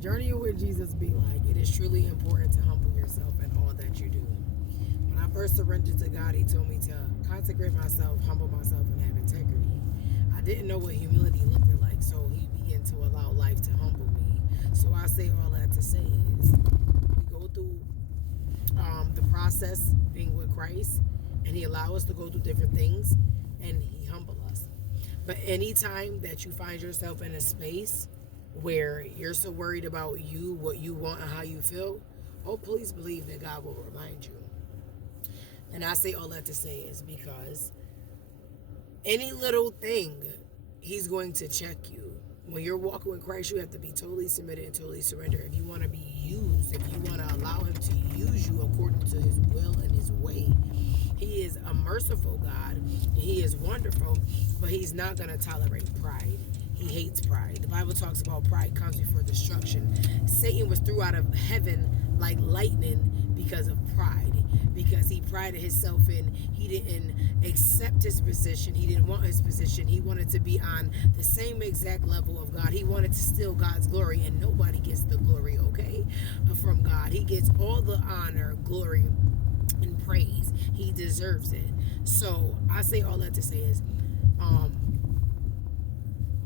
Journeying with Jesus be like, it is truly important to humble yourself in all that you do. When I first surrendered to God, He told me to consecrate myself, humble myself, and have integrity. I didn't know what humility looked like, so He began to allow life to humble me. So I say all that to say is, we go through the process being with Christ, and He allow us to go through different things, and He humble us. But anytime that you find yourself in a space where you're so worried about you, what you want, and how you feel, oh, please believe that God will remind you. And I say all that to say is because any little thing, He's going to check you. When you're walking with Christ, you have to be totally submitted and totally surrendered. If you want to be used, if you want to allow Him to use you according to His will and His way, He is a merciful God. He is wonderful, but He's not going to tolerate pride. He hates pride. The Bible talks about pride comes before destruction. Satan was threw out of heaven like lightning because of pride, because he prided himself in, he didn't accept his position. He didn't want his position. He wanted to be on the same exact level of God. He wanted to steal God's glory, and nobody gets the glory, okay, from God. He gets all the honor, glory, and praise. He deserves it. So I say all that to say is,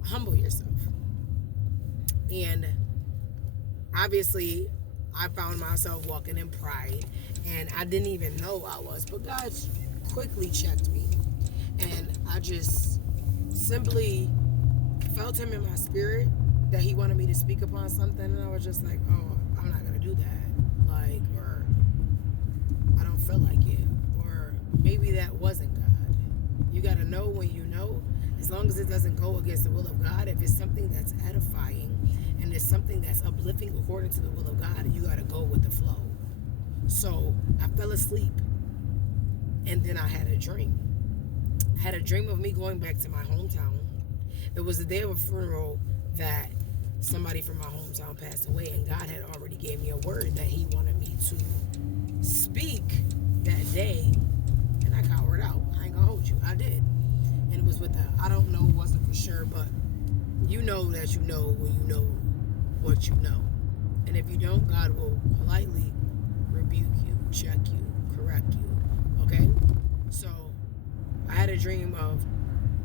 humble yourself. And obviously I found myself walking in pride, and I didn't even know I was, but God quickly checked me, and I just simply felt Him in my spirit that He wanted me to speak upon something, and I was just like, oh, I'm not gonna do that, like, or I don't feel like it, or maybe that wasn't God. You gotta know when you know, as long as it doesn't go against the will of God. If it's something that's edifying and it's something that's uplifting according to the will of God, you got to go with the flow. So I fell asleep, and then I had a dream. I had a dream of me going back to my hometown. It was the day of a funeral that somebody from my hometown passed away, and God had already gave me a word that He wanted me to speak that day, and I cowered out. I ain't gonna hold you. I did. And it was with the, I don't know, wasn't for sure, but you know that you know when you know what you know. And if you don't, God will politely rebuke you, check you, correct you. Okay? So I had a dream of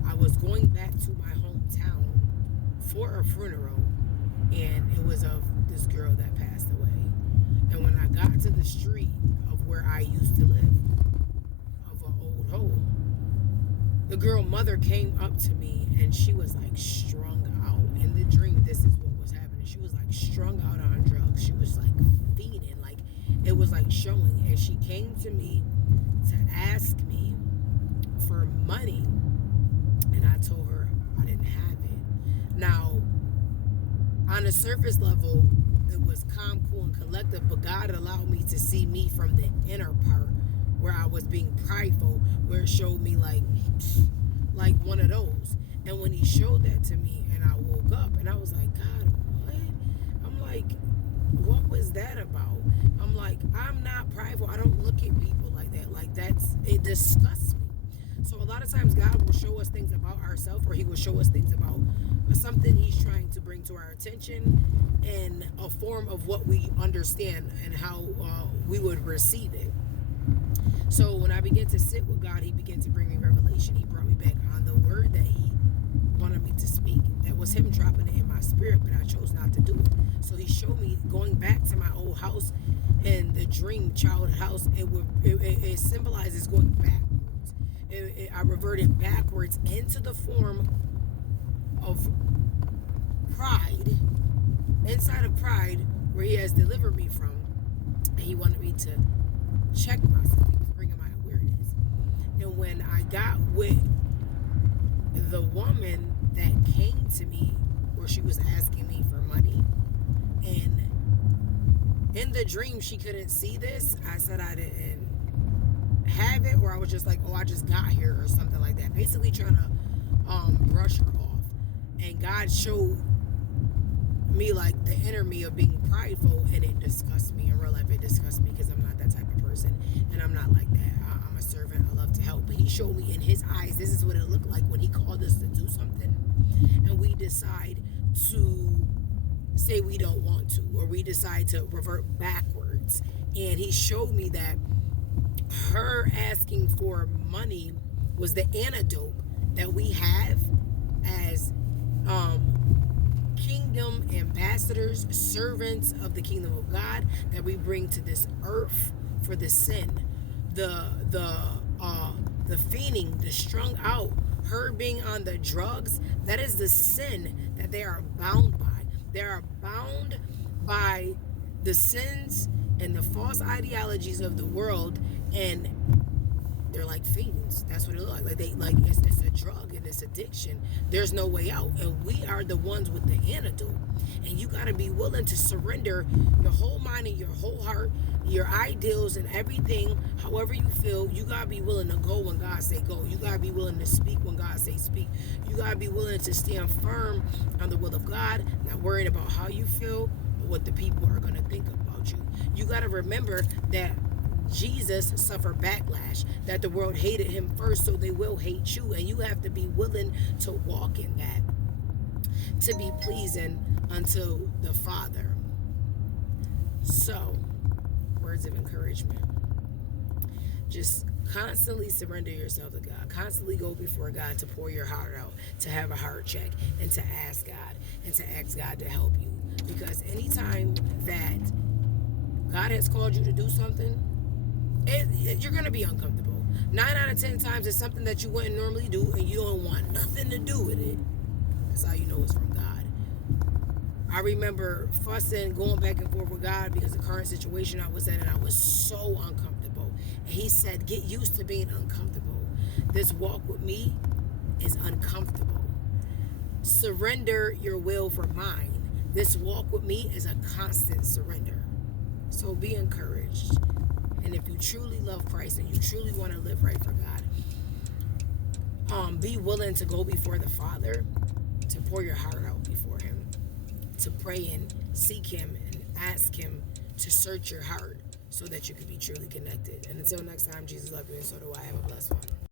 I was going back to my hometown for a funeral, and it was of this girl that passed away. And when I got to the street of where I used to live, of an old home, the girl mother came up to me, and she was like strung out. In the dream, this is what was happening. She was like strung out on drugs. She was like feeding, like it was like showing. And she came to me to ask me for money, and I told her I didn't have it. Now, on a surface level, it was calm, cool, and collective, but God allowed me to see me from the inner part, where I was being prideful, where it showed me like one of those. And when He showed that to me, and I woke up, and I was like, God, what? I'm like, what was that about? I'm like, I'm not prideful. I don't look at people like that. Like, it disgusts me. So a lot of times God will show us things about ourselves, or He will show us things about something He's trying to bring to our attention in a form of what we understand and how we would receive it. So when I began to sit with God, He began to bring me revelation. He brought me back on the word that He wanted me to speak. That was Him dropping it in my spirit, but I chose not to do it. So He showed me going back to my old house, and the dream child house. It symbolizes going backwards. I reverted backwards into the form of pride, inside of pride, where He has delivered me from, and He wanted me to check myself. He was bringing my awareness. And when I got with the woman that came to me, where she was asking me for money, and in the dream she couldn't see this, I said I didn't have it, or I was just like, oh, I just got here, or something like that, basically trying to brush her off. And God showed me like the inner me of being prideful, and it disgusts me. In real life, it disgusts me, because I'm not that type of person, and I'm not like that. I'm a servant. I love to help. But He showed me in His eyes, this is what it looked like when He called us to do something, and we decide to say we don't want to, or we decide to revert backwards. And he showed me that her asking for money was the antidote that we have as kingdom ambassadors, servants of the kingdom of God, that we bring to this earth for the sin, the fiending, the strung out, her being on the drugs. That is the sin that they are bound by. They are bound by the sins and the false ideologies of the world, and they're like fiends. That's what it looks like. It's a drug and it's addiction. There's no way out, and we are the ones with the antidote. And you got to be willing to surrender your whole mind and your whole heart, your ideals and everything. However you feel, you got to be willing to go when God say go. You got to be willing to speak when God say speak. You got to be willing to stand firm on the will of God, not worrying about how you feel or what the people are going to think about you. You got to remember that Jesus suffered backlash, that the world hated him first, so they will hate you. And you have to be willing to walk in that, to be pleasing unto the Father. So, words of encouragement. Just constantly surrender yourself to God. Constantly go before God to pour your heart out, to have a heart check, and to ask God, and to ask God to help you. Because anytime that God has called you to do something, you're going to be uncomfortable. 9 out of 10 times it's something that you wouldn't normally do, and you don't want nothing to do with it. That's how you know it's from God. I remember fussing, going back and forth with God because the current situation I was in, and I was so uncomfortable. And he said, get used to being uncomfortable. This walk with me is uncomfortable. Surrender your will for mine. This walk with me is a constant surrender. So be encouraged. And if you truly love Christ and you truly want to live right for God, be willing to go before the Father, to pour your heart out before him, to pray and seek him and ask him to search your heart so that you can be truly connected. And until next time, Jesus loves you, and so do I. Have a blessed one.